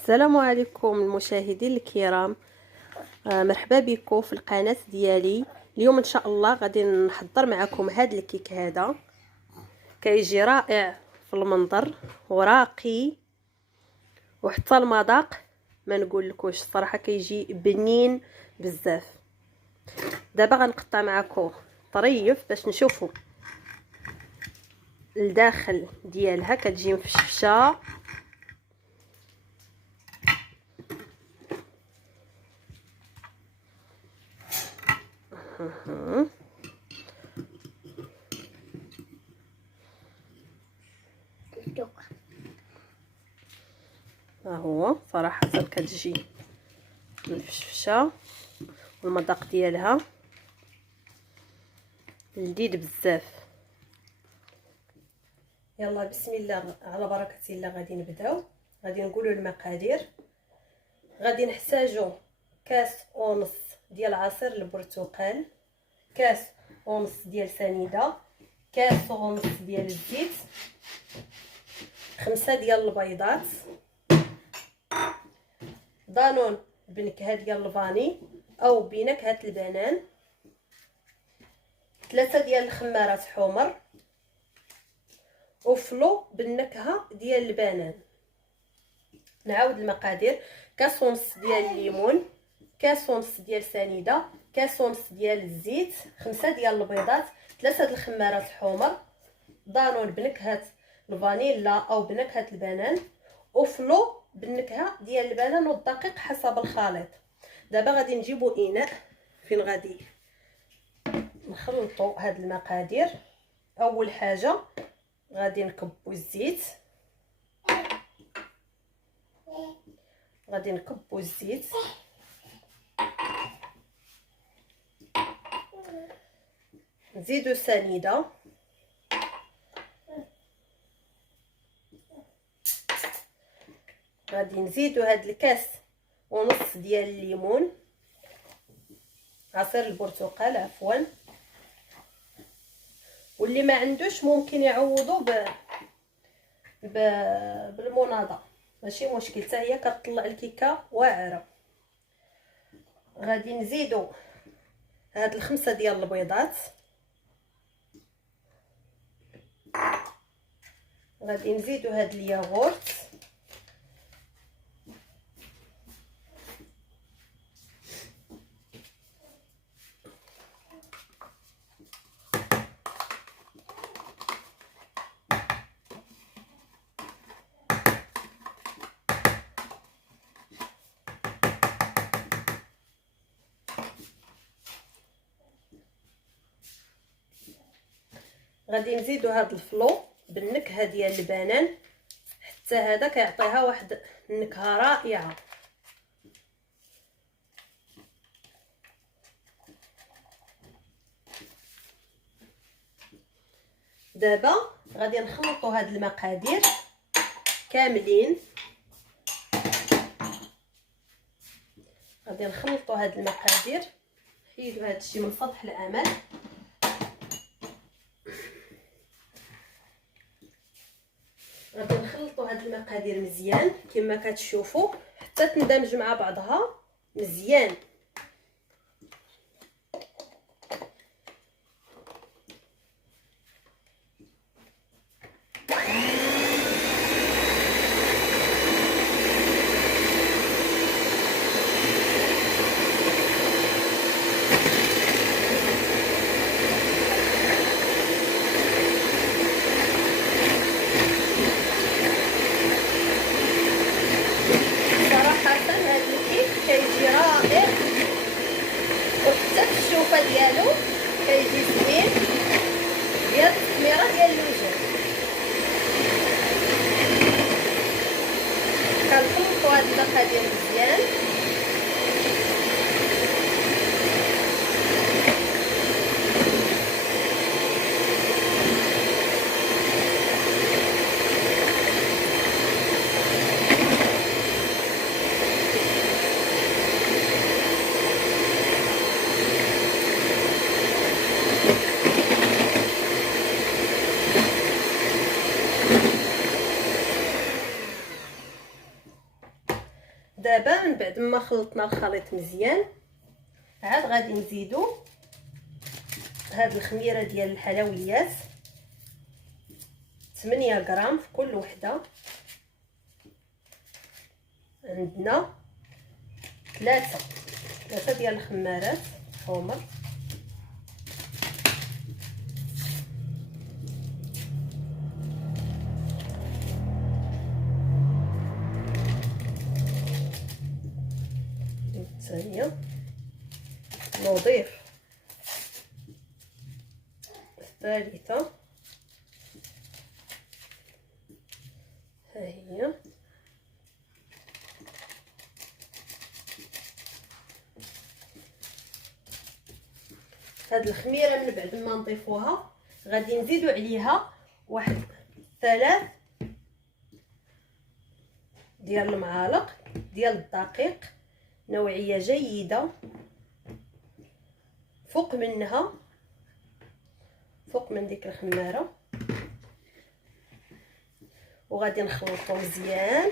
السلام عليكم المشاهدين الكرام. مرحبا بكم في القناه ديالي. اليوم ان شاء الله غادي نحضر معكم هذا الكيك. هذا كيجي رائع في المنظر وراقي وحتى المذاق ما نقولكوش الصراحه، كيجي بنين بزاف. دابا غنقطع معكم طريف باش نشوفوا الداخل ديالها. كتجي مفشفشه ها هو صراحه كتجي مفشفشه والمذاق ديالها لذيذ بزاف. يلا بسم الله على بركه الله. غادي نبداو، غادي نقولوا المقادير. غادي نحتاجوا كاس ونص ديال عصير البرتقال، كاس ونص ديال سنيده، كاس ونص ديال الزيت، 5 ديال البيضات، دانون بنكهه ديال الفاني او بنكهه البنان، 3 ديال الخمارات حمر، وفلو بالنكهه ديال البنان. نعاود المقادير: كاس ونص ديال الليمون، كاس ونص ديال سنيده، كاس ونص ديال الزيت، 5 ديال البيضات، 3 د الخمارات حمر، دانون بنكهه الفانيلا او بنكهه البنان، وفلو بالنكهه ديال البنان والدقيق حسب الخليط. دابا غادي نجيبو اناء فين غادي نخلطوا هاد المقادير. اول حاجه غادي نكبو الزيت، غادي نكبو الزيت، نزيدو سنيده، غادي نزيدو هاد الكاس ونص ديال الليمون، عصير البرتقال عفوا، واللي ما عندوش ممكن يعوضو بالمناضه، ماشي مشكل، حتى هي كتطلع الكيكه واعره. غادي نزيدو هاد الخمسه ديال البيضات، غادي نزيدو هاد الياغورت، غادي نزيدو هاد الفلو بالنكهه ديال البنان، حتى هذا كيعطيها واحد النكهه رائعه. دابا غادي نخلطوا هاد المقادير كاملين، غادي نخلطوا هاد المقادير. حيدوا هاد الشيء من سطح العمل. غادي نخلطوا هاد المقادير مزيان كما كتشوفوا حتى تندمج مع بعضها مزيان. كيجي رائع وحتى في الشوفه ديالو كيجي زوين ديال التحميره ديال الوجه. كنخلطوا هاد المقادير مزيان. دابا من بعد ما خلطنا الخليط مزيان عاد غادي نزيدو هاد الخميره ديال الحلويات 8 غرام في كل وحده. عندنا ثلاثه ديال الخمارات حمر، الثانيه نضيف الثالثه، ها هي هاد الخميره. من بعد ما نضيفوها غادي نزيدو عليها واحد 3 ديال المعالق ديال الدقيق نوعيه جيده، فوق منها فوق من ديك الخماره، وغادي نخلطو مزيان.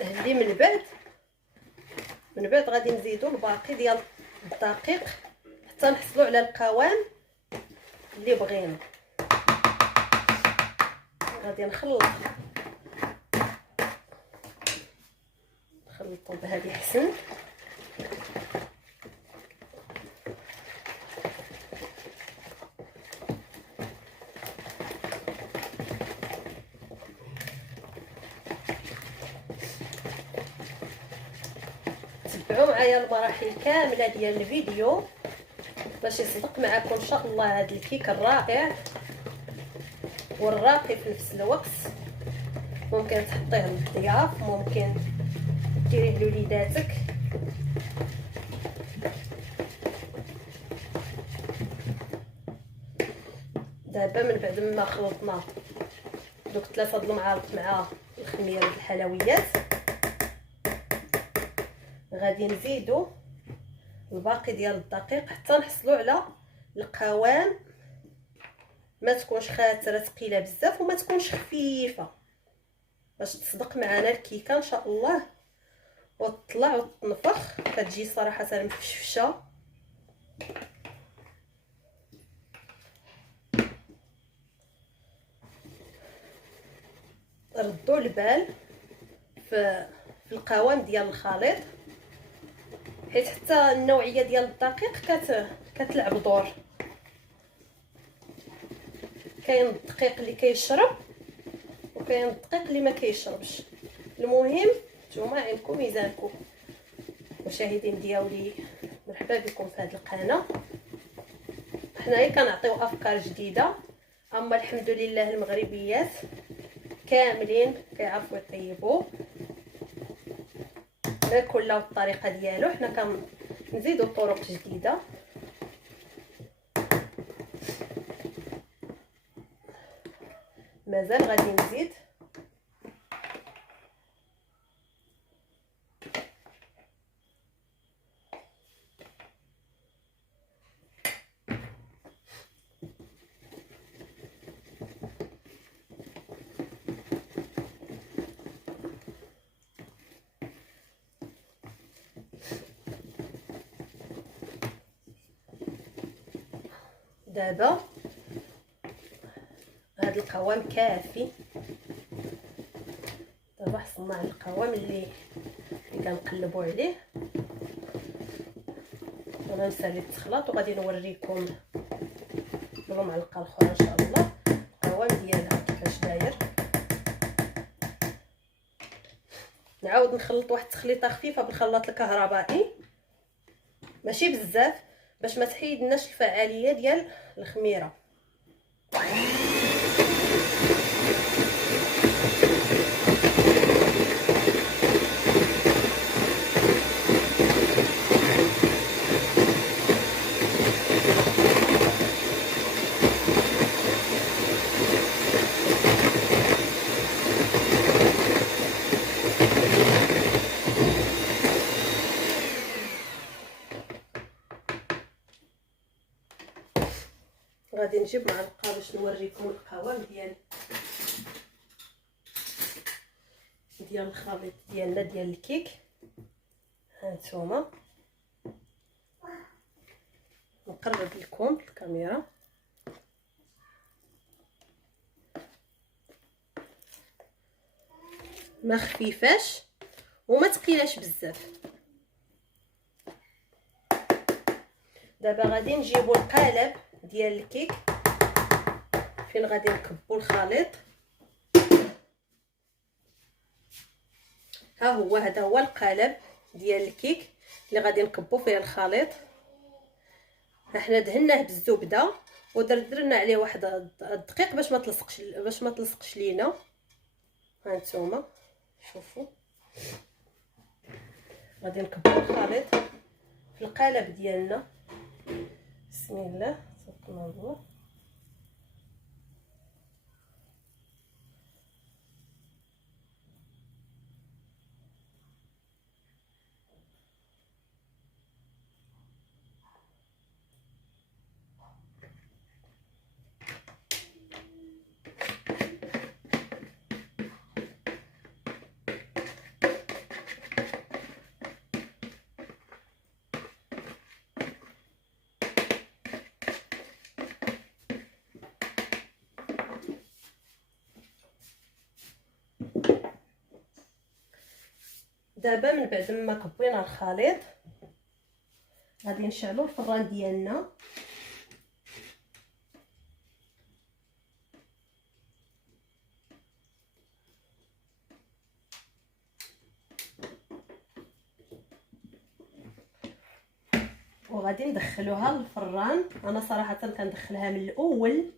هذه من بعد غادي نزيدو الباقي ديال الدقيق حتى نحصلوا على القوام اللي بغينا. غادي نخلطو بهذه حسن. تبعوا معايا المراحل كامله ديال الفيديو باش يصدق معكم ان شاء الله هذا الكيك الرائع والراقي في نفس الوقت. ممكن تحطيه للضياف، ممكن ديريه لوليداتك. دابا من بعد ما خلطنا دوك 3 د المعالق مع الخميره د الحلويات غادي نزيدو الباقي ديال الدقيق حتى نحصلوا على القوام، ما تكونش خاتره ثقيله بزاف وما تكونش خفيفه باش تصدق معنا الكيكه ان شاء الله وتطلع وتنفخ. كتجي صراحه مفشفشه. ردوا البال في القوام ديال الخليط، حيت حتى النوعيه ديال الدقيق كتلعب دور. كاين الدقيق اللي كيشرب وكاين الدقيق اللي ما كيشربش. المهم نتوما عندكم ميزانكم. مشاهدين ديالي مرحبا بكم في هذه القناه. حنايا كنعطيو افكار جديده، اما الحمد لله المغربيات كاملين كيعرفوا يطيبوا، ما كل الطريقه ديالو. حنا كنزيدوا طرق جديده. مازال غادي نزيد دابا. هذا القوام كافي. دابا حصلنا على القوام اللي كنقلبوا عليه. دابا نسالي التخلاط وغادي نوريكم بالمعلقه الاخرى ان شاء الله القوام ديالها كيفاش داير. نعاود نخلط واحد التخليطه خفيفه بالخلاط الكهربائي، ماشي بزاف باش ما تحيدناش الفعاليه ديال الخميره. غادي نجيب معلقه باش نوريكم القوام ديال ديال الخليط ديالنا ديال الكيك. هانتوما نقرب لكم الكاميرا. ما خفيفاش وما ثقيلاش بزاف. دابا غادي نجيبوا القالب ديال الكيك فين غادي نكبوا الخليط. ها هو، هذا هو القالب ديال الكيك اللي غادي نكبوا فيه الخليط. احنا دهناه بالزبده ودردرنا عليه واحد الدقيق باش ما تلصقش لينا. هانتوما شوفوا، غادي نكبوا الخليط في القالب ديالنا. بسم الله توكلنا على الله. دابا من بعد ما كبينا الخليط غادي نشعلوا الفران ديالنا. وغادي ندخلوها للفران. انا صراحه كندخلها من الاول.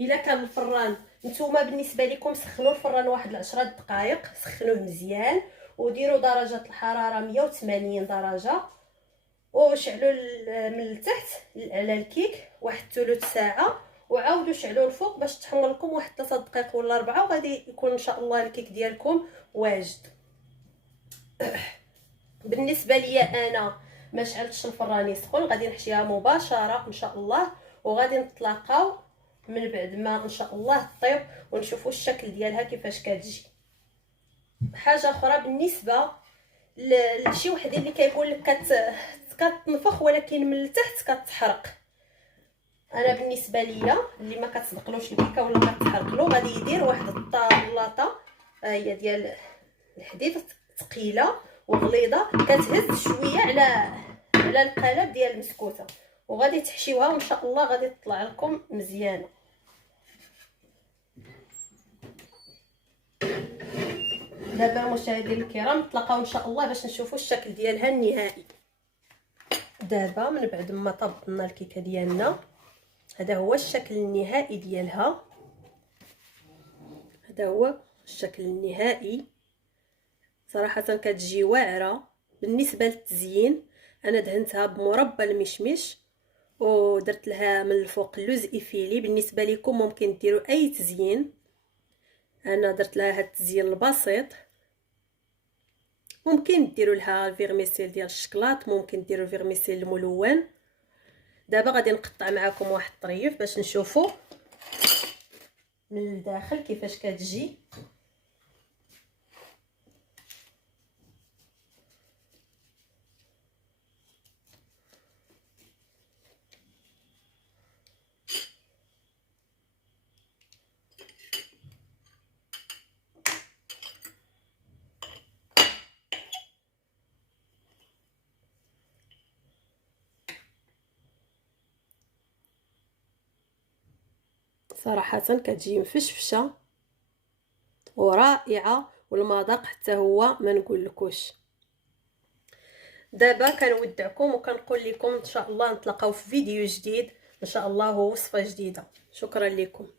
الا كان الفران نتوما بالنسبه لكم سخنوا الفران واحد 10 دقائق، سخنوه مزيان وديروا درجه الحراره 180 درجه، وشعلوا من التحت على الكيك واحد ثلث ساعه، وعاودوا شعلوا الفوق باش تحمر لكم واحد 3 دقائق ولا 4، وغادي يكون ان شاء الله الكيك ديالكم واجد. بالنسبه ليا انا ما شعلتش الفران يسخن، غادي نحشيها مباشره ان شاء الله، وغادي نتلاقاو من بعد ما ان شاء الله طيب ونشوفوا الشكل ديالها كيفاش كتجي. حاجه اخرى بالنسبه لشي وحدين اللي كيقول لك كتنفخ ولكن من التحت كتحرق، انا بالنسبه ليا اللي ما كتصدقلوش الكيكه ولا كتحرق له غادي يدير واحد الطابلاطه هي ديال الحديد ثقيله وغليظه كتهز شويه على القالب ديال المسكوته، وغادي تحشيوها وان شاء الله غادي تطلع لكم مزيانه. دابا مشاهدينا الكرام نتلاقاو ان شاء الله باش نشوفوا الشكل ديالها النهائي. دابا من بعد ما طبقنا الكيكه ديالنا، هذا هو الشكل النهائي ديالها. هذا هو الشكل النهائي. صراحه كتجي واعره. بالنسبه للتزيين انا دهنتها بمربى المشمش ودرت لها من الفوق اللوز ايفيلي. بالنسبه لكم ممكن ديروا اي تزيين، انا درت لها هذا التزيين البسيط. ممكن ديروا لها الفيرميسيل ديال الشكلاط، ممكن ديروا الفيرميسيل الملون. دابا غادي نقطع معكم واحد الطريف باش نشوفوا من الداخل كيفاش كتجي. صراحه كتجي مفشفشه ورائعه، والمذاق حتى هو ما نقولكوش. دابا كنودعكم وكنقول لكم ان شاء الله نتلاقاو في فيديو جديد ان شاء الله ووصفه جديده. شكرا لكم.